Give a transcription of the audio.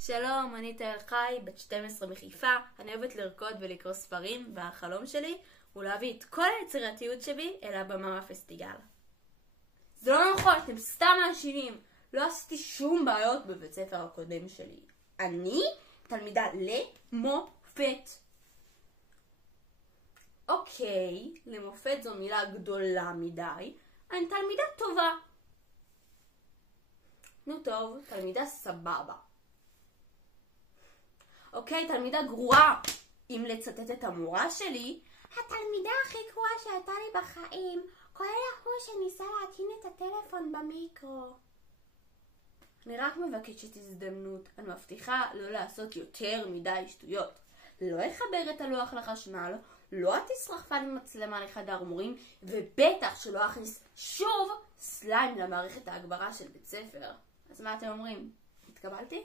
שלום, אני תל חי, בת 12 מחיפה. אני אוהבת לרקוד ולקרוא ספרים, והחלום שלי הוא להביא את כל היצירתיות שבי אל הבמה והפסטיגל. זה לא נכון, אתם סתם מאשימים. לא עשיתי שום בעיות בבית ספר הקודם שלי. אני תלמידה למופת. אוקיי, למופת זו מילה גדולה מדי. אני תלמידה טובה. נו טוב, תלמידה סבבה. אוקיי, תלמידה גרועה. אם לצטט את המורה שלי, התלמידה הכי גרועה שהייתה לי בחיים, כולל ההוא שניסה להטעין את הטלפון במיקרו. אני רק מבקשת הזדמנות. אני מבטיחה לא לעשות יותר מדי שטויות. לא אחבר את הלוח לחשמל, לא אטיס רחפן עם מצלמה לחדר מורים, ובטח שלא אכניס שוב סליים למערכת ההגברה של בית ספר. אז מה אתם אומרים? התקבלתי?